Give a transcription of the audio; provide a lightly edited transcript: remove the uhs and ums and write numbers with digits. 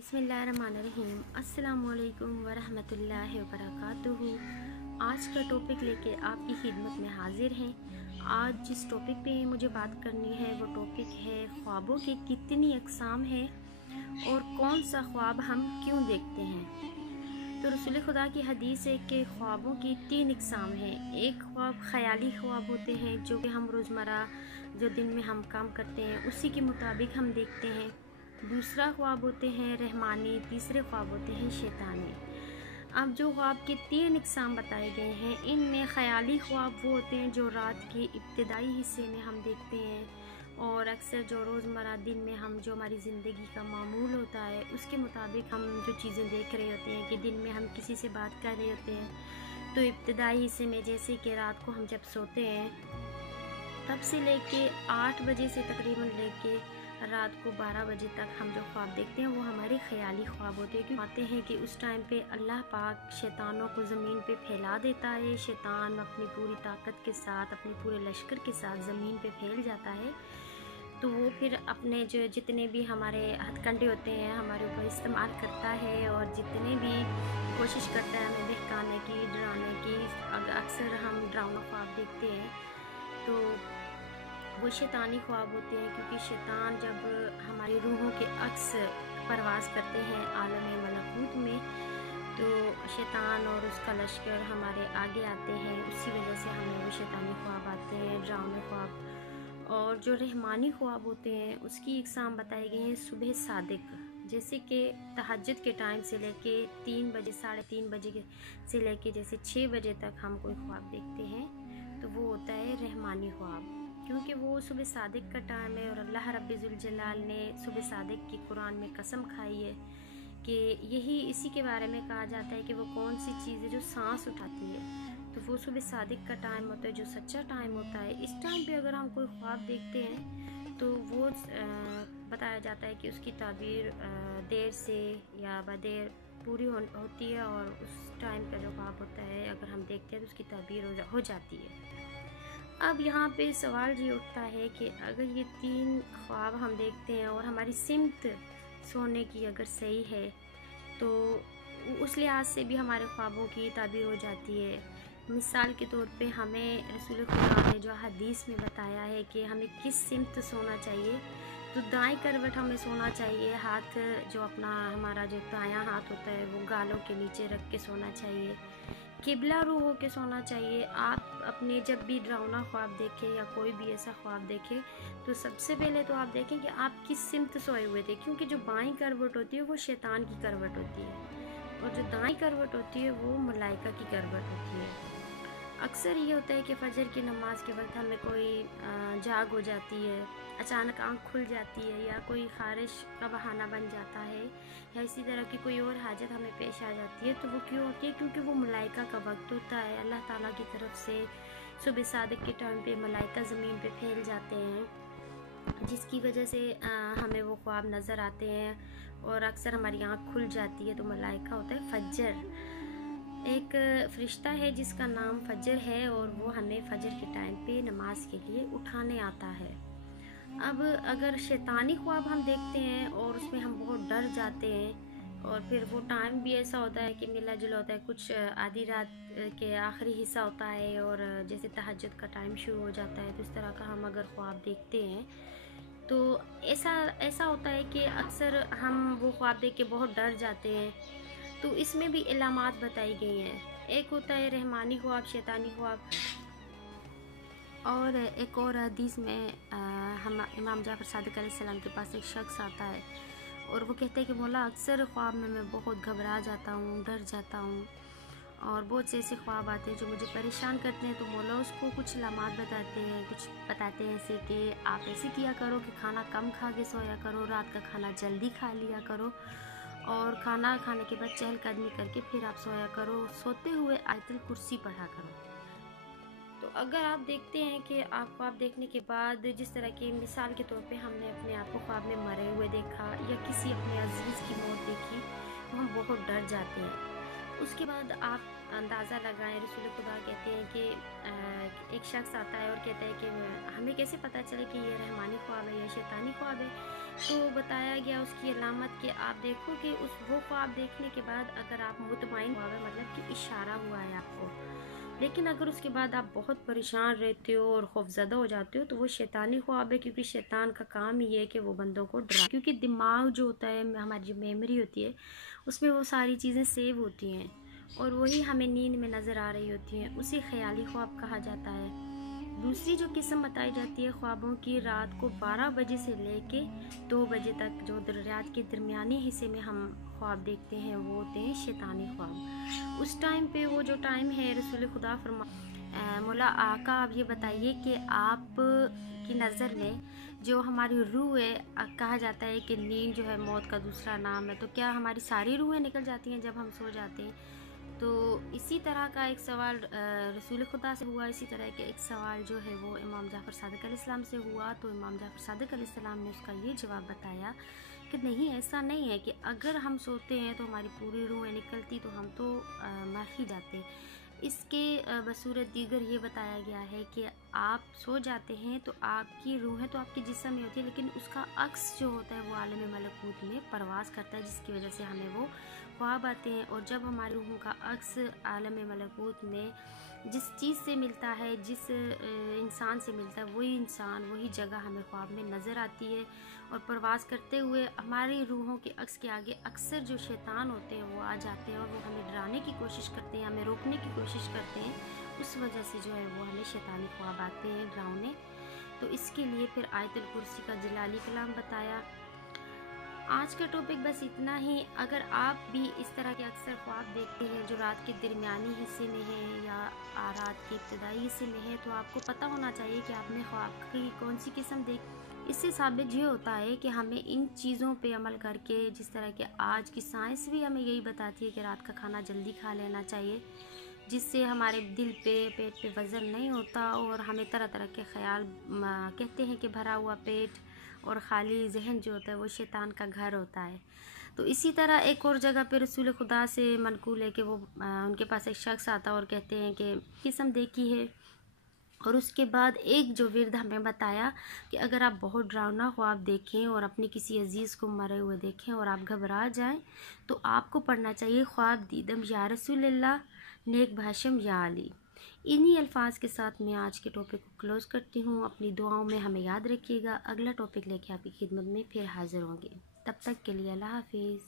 बिस्मिल्लाहिर्रहमानिर्रहीम। अस्सलामुअलैकुम वरहमतुल्लाहि वबरकातुहू। आज का टॉपिक लेके आपकी खिदमत में हाजिर हैं। आज जिस टॉपिक पे मुझे बात करनी है वो टॉपिक है ख्वाबों की कितनी अक़साम हैं और कौन सा ख्वाब हम क्यों देखते हैं। तो रसूल खुदा की हदीस है कि ख्वाबों की 3 अक़साम हैं। एक ख्वाब ख़याली ख्वाब होते हैं जो कि हम रोज़मर्रा जो दिन में हम काम करते हैं उसी के मुताबिक हम देखते हैं। दूसरा ख्वाब होते हैं रहमानी, तीसरे ख्वाब होते हैं शैतानी। अब जो ख्वाब के 3 अक़साम बताए गए हैं इनमें ख़याली ख्वाब वो होते हैं जो रात के इब्तिदाई हिस्से में हम देखते हैं और अक्सर जो रोज़मर्रा दिन में हम जो हमारी ज़िंदगी का मामूल होता है उसके मुताबिक हम जो चीज़ें देख रहे होते हैं कि दिन में हम किसी से बात कर रहे होते हैं तो इब्तिदाई हिस्से में जैसे कि रात को हम जब सोते हैं तब से लेके 8 बजे से तकरीबन लेके रात को 12 बजे तक हम जो ख्वाब देखते हैं वो हमारे ख़याली ख्वाब होते हैं। क्योंकि आते हैं कि उस टाइम पे अल्लाह पाक शैतानों को ज़मीन पे फैला देता है। शैतान अपनी पूरी ताकत के साथ अपने पूरे लश्कर के साथ ज़मीन पे फैल जाता है तो वो फिर अपने जो जितने भी हमारे हथकंडे होते हैं हमारे ऊपर इस्तेमाल करता है और जितने भी कोशिश करता है हमें बहकाने की, डराने की। अक्सर हम डरावना ख्वाब देखते हैं तो वो शैतानी ख्वाब होते हैं क्योंकि शैतान जब हमारी रूहों के अक्स परवाज़ करते हैं आलम मलकूत में तो शैतान और उसका लश्कर हमारे आगे आते हैं। उसी वजह से हमें वो शैतानी ख्वाब आते हैं, डरावने ख्वाब। और जो रहमानी ख्वाब होते हैं उसकी इक़साम बताई गई हैं सुबह सादिक, जैसे कि तहज्जुद के टाइम से लेके 3 बजे, 3:30 बजे से लेके जैसे 6 बजे तक हम कोई ख्वाब देखते हैं तो वो होता है रहमानी ख्वाब। क्योंकि वो सुबह सादिक का टाइम है और अल्लाह रब्बुल जलाल ने सुबह सादिक की कुरान में कसम खाई है कि यही इसी के बारे में कहा जाता है कि वो कौन सी चीज़ है जो सांस उठाती है। तो वो सुबह सादिक का टाइम होता है जो सच्चा टाइम होता है। इस टाइम पे अगर हम कोई ख्वाब देखते हैं तो वो बताया जाता है कि उसकी ताबीर देर से या बदेर पूरी होती है और उस टाइम का जो ख्वाब होता है अगर हम देखते हैं तो उसकी ताबीर हो जाती है। अब यहाँ पे सवाल ये उठता है कि अगर ये 3 ख्वाब हम देखते हैं और हमारी सिमत सोने की अगर सही है तो उस लिहाज से भी हमारे ख्वाबों की ताबीर हो जाती है। मिसाल के तौर पे हमें रसूल खुदा ने जो हदीस में बताया है कि हमें किस सिमत सोना चाहिए तो दाएं करवट हमें सोना चाहिए। हाथ जो अपना हमारा जो दायां हाथ होता है वो गालों के नीचे रख के सोना चाहिए। किबला रू हो के सोना चाहिए। आप अपने जब भी डरावना ख्वाब देखें या कोई भी ऐसा ख्वाब देखें तो सबसे पहले तो आप देखें कि आप किस सिमत सोए हुए थे, क्योंकि जो बाईं करवट होती है वो शैतान की करवट होती है और जो दाईं करवट होती है वो मलाइका की करवट होती है। अक्सर ये होता है कि फजर की नमाज के वक्त हमें कोई जाग हो जाती है, अचानक आंख खुल जाती है या कोई ख़ारिश का बहाना बन जाता है या इसी तरह की कोई और हाजत हमें पेश आ जाती है। तो वो क्यों होती है? क्योंकि वो मलाइका का वक्त होता है। अल्लाह ताला की तरफ से सुबह सादिक के टाइम पे मलाइका ज़मीन पे फैल जाते हैं जिसकी वजह से हमें वो ख्वाब नज़र आते हैं और अक्सर हमारी आँख खुल जाती है। तो मलाइका होता है फजर, एक फ़रिश्ता है जिसका नाम फजर है और वो हमें फजर के टाइम पे नमाज के लिए उठाने आता है। अब अगर शैतानी ख्वाब हम देखते हैं और उसमें हम बहुत डर जाते हैं और फिर वो टाइम भी ऐसा होता है कि मिला जुला होता है, कुछ आधी रात के आखिरी हिस्सा होता है और जैसे तहज्जुद का टाइम शुरू हो जाता है तो इस तरह का हम अगर ख्वाब देखते हैं तो ऐसा होता है कि अक्सर हम वो ख्वाब देख के बहुत डर जाते हैं। तो इसमें भी इलामात बताई गई हैं। एक होता है रहमानी ख्वाब, शैतानी ख्वाब। और एक और हदीस में हम इमाम जाफ़र सादिक अलैहिस्सलाम के पास एक शख्स आता है और वो कहते हैं कि मौला अक्सर ख्वाब में मैं बहुत घबरा जाता हूँ, डर जाता हूँ और बहुत से ऐसे ख्वाब आते हैं जो मुझे परेशान करते हैं। तो मौला उसको कुछ इलामात बताते हैं, कुछ बताते हैं ऐसे कि आप ऐसे किया करो कि खाना कम खा के सोया करो, रात का खाना जल्दी खा लिया करो और खाना खाने के बाद चहलकदमी करके फिर आप सोया करो, सोते हुए आयतुल कुर्सी पढ़ा करो। तो अगर आप देखते हैं कि आप ख्वाब देखने के बाद जिस तरह की मिसाल के तौर पे हमने अपने आप को ख्वाब में मरे हुए देखा या किसी अपने अजीज़ की मौत देखी तो हम बहुत डर जाते हैं। उसके बाद आप अंदाज़ा लगाएं, रसूल खुदा कहते हैं कि एक शख्स आता है और कहता है कि हमें कैसे पता चले कि ये रहमानी ख्वाब है या शैतानी ख्वाब है। तो बताया गया उसकी अलामत कि आप देखो कि उस वो ख्वाब देखने के बाद अगर आप मुतमईन हुआ है, मतलब कि इशारा हुआ है आपको, लेकिन अगर उसके बाद आप बहुत परेशान रहते हो और खौफज़दा हो जाते हो तो वो शैतानी ख्वाब है, क्योंकि शैतान का काम ही है कि वो बंदों को डरा, क्योंकि दिमाग जो होता है, हमारी जो मेमोरी होती है, उसमें वो सारी चीज़ें सेव होती हैं और वही हमें नींद में नज़र आ रही होती हैं, उसे ख्याली ख्वाब कहा जाता है। दूसरी जो किस्म बताई जाती है ख्वाबों की, रात को 12 बजे से लेके 2 बजे तक जो रात के दरमियानी हिस्से में हम ख्वाब देखते हैं वो होते हैं शैतानी ख्वाब। उस टाइम पे वो जो टाइम है, रसूल खुदा मौला आका आप ये बताइए कि आप की नज़र में जो हमारी रूह है, कहा जाता है कि नींद जो है मौत का दूसरा नाम है, तो क्या हमारी सारी रूहें निकल जाती हैं जब हम सो जाते हैं? तो इसी तरह का एक सवाल रसूल खुदा से हुआ। इसी तरह का एक सवाल जो है वो इमाम जाफ़र सादिक अलैहिस्सलाम से हुआ, तो इमाम जाफ़र सादिक अलैहिस्सलाम ने उसका ये जवाब बताया कि नहीं, ऐसा नहीं है कि अगर हम सोते हैं तो हमारी पूरी रूहें निकलती, तो हम तो मर ही जाते। इसके बसूरत दीगर ये बताया गया है कि आप सो जाते हैं तो आपकी रूहें तो आपके जिस्म में होती है, लेकिन उसका अक्स जो होता है वो आलम मलकूत में परवाज़ करता है, जिसकी वजह से हमें वो ख्वाब आते हैं। और जब हमारी रूहों का अक्स आलम मलकूत में जिस चीज़ से मिलता है, जिस इंसान से मिलता है, वही इंसान वही जगह हमें ख्वाब में नज़र आती है। और परवाज़ करते हुए हमारी रूहों के अक्स के आगे अक्सर जो शैतान होते हैं वो आ जाते हैं और वो हमें डराने की कोशिश करते हैं, हमें रोकने की कोशिश करते हैं। उस वजह से जो है वो हमें शैतानी ख्वाब आते हैं डरावने। तो इसके लिए फिर आयतुल कुर्सी का जलाली कलाम बताया। आज का टॉपिक बस इतना ही। अगर आप भी इस तरह के अक्सर ख्वाब देखते हैं जो रात के दरमियानी हिस्से में है या रात के इब्तदाई हिस्से में है, तो आपको पता होना चाहिए कि आपने ख्वाब की कौन सी किस्म देख। इससे साबित ये होता है कि हमें इन चीज़ों पे अमल करके, जिस तरह के आज की साइंस भी हमें यही बताती है कि रात का खाना जल्दी खा लेना चाहिए, जिससे हमारे दिल पे पेट पे वज़न नहीं होता और हमें तरह तरह के ख्याल, कहते हैं कि भरा हुआ पेट और ख़ाली जहन जो होता है वो शैतान का घर होता है। तो इसी तरह एक और जगह पे रसूल खुदा से मनकूल है कि वो उनके पास एक शख्स आता और कहते हैं कि किस्म देखी है। और उसके बाद एक जो विर्द हमें बताया कि अगर आप बहुत डरावना ख्वाब देखें और अपने किसी अजीज़ को मरे हुए देखें और आप घबरा जाएं, तो आपको पढ़ना चाहिए ख्वाब दीदम या रसूलल्लाह, नेक भाषम या अली। इन्हीं अल्फाज के साथ मैं आज के टॉपिक को क्लोज़ करती हूँ। अपनी दुआओं में हमें याद रखिएगा। अगला टॉपिक लेके आपकी खिदमत में फिर हाज़िर होंगे। तब तक के लिए अल्लाह हाफिज़।